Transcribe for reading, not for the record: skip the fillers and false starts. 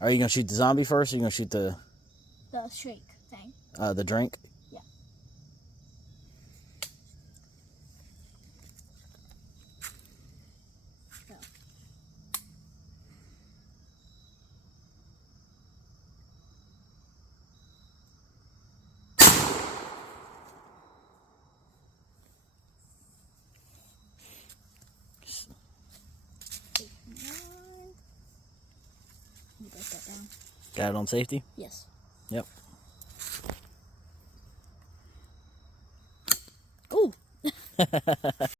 Are you gonna shoot the zombie first, or are you gonna shoot The shake thing. the drink? Yeah. Go. You write that down. Got it on safety? Yes. Yep. Ooh.